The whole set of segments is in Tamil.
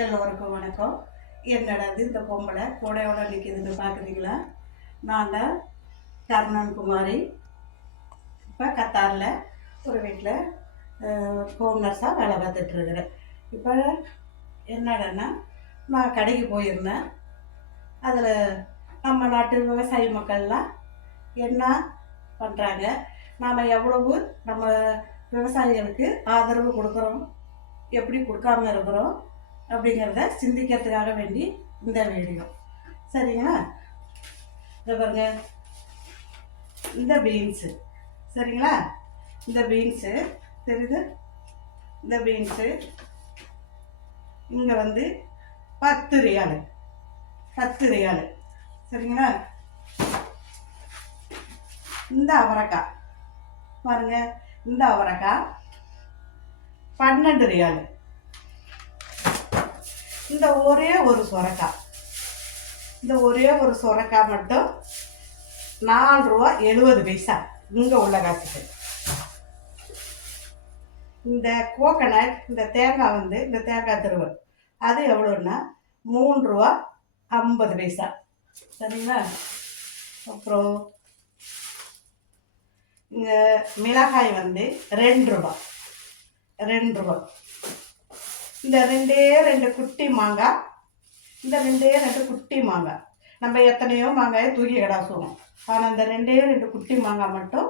எல்லோருக்கும் வணக்கம். என்னடா இந்த பொம்பளை கூடையோட நிற்கிதுன்னு பார்க்குறீங்களா? நான் தான் கர்ணன் குமாரி. இப்போ கத்தாரில் ஒரு வீட்டில் ஹோம் நர்ஸாக வேலை பார்த்துட்ருக்குறேன். இப்போ என்னடன்னா, நான் கடைக்கு போயிருந்தேன். அதில் நம்ம நாட்டு விவசாய மக்கள்லாம் என்ன பண்ணுறாங்க, நாம் எவ்வளவு நம்ம விவசாயிகளுக்கு ஆதரவு கொடுக்குறோம், எப்படி கொடுக்காம இருக்கிறோம் அப்படிங்கிறத சிந்திக்கிறதுக்காக வேண்டி இந்த வீடியோ. சரிங்களா? இதை பாருங்க, இந்த பீன்ஸு. சரிங்களா? இந்த பீன்ஸு தெரியுது? இந்த பீன்ஸு இங்கே வந்து 10 ரியாலு. 10 ரியாலு. சரிங்களா? இந்த அவரைக்காய் பாருங்க, இந்த அவரைக்காய் 12 ரியாலு. இந்த ஒரே ஒரு சொரக்காய், இந்த ஒரே ஒரு சொரக்காய் மட்டும் 4 ரூபா 70 பைசா இங்கே உள்ள காசுக்கு. இந்த கோகனட், இந்த தேங்காய் வந்து இந்த தேங்காய் திருவல் அது எவ்வளோன்னா 3 ரூபா 50 பைசா. சரிங்களா? அப்புறம் இங்கே மிளகாய் வந்து 2 ரூபா. 2 ரூபா. இந்த 2 குட்டி மாங்காய், இந்த 2 குட்டி மாங்காய். நம்ம எத்தனையோ மாங்காயை தூக்கி கிடாசுவோம். ஆனால் இந்த 2 குட்டி மாங்காய் மட்டும்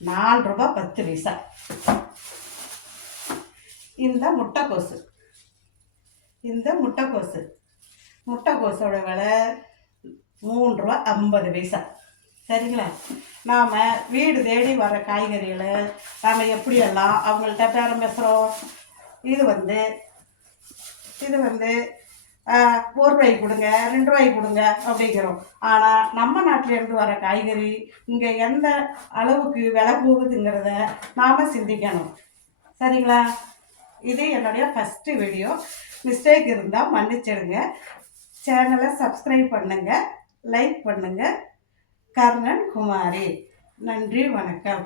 4 ரூபா 10 பைசா. இந்த முட்டைக்கோசு, இந்த முட்டைக்கோசு, முட்டைக்கோசோட விலை 3 ரூபா 50 பைசா. சரிங்களா? நாம் வீடு தேடி வர காய்கறிகளை நாம் எப்படியெல்லாம் அவங்கள்ட்ட பேரம் பேசுகிறோம். இது வந்து 1 ரூபாய்க்கு கொடுங்க, 2 ரூபாய்க்கு கொடுங்க அப்படிங்கிறோம். ஆனால் நம்ம நாட்டிலேருந்து வர காய்கறி இங்கே எந்த அளவுக்கு விலை போகுதுங்கிறத நாம் சிந்திக்கணும். சரிங்களா? இது என்னுடைய ஃபஸ்ட்டு வீடியோ. மிஸ்டேக் இருந்தால் மன்னிச்சிடுங்க. சேனலை சப்ஸ்கிரைப் பண்ணுங்கள், லைக் பண்ணுங்கள். கர்ணன் குமாரி. நன்றி, வணக்கம்.